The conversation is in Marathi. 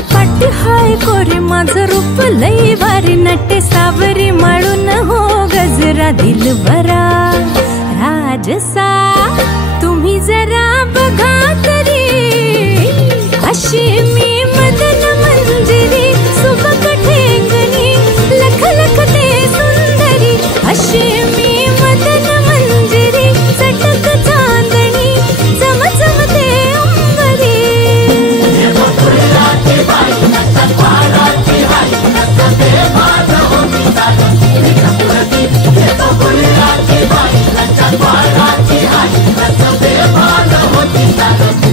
माझी पाटी हाय कोरे माझं रूप लई वारी नटे सावरी माळून हो गजरा दिलबरा राजसा तुम्ही जरा बघा तरी अशी मी मदन मंजिरी सुबक ठेंगणी लख लखते सुंदरी अशी मी मदन मंजिरी चटक चांदणी चमचमते अंबरी होती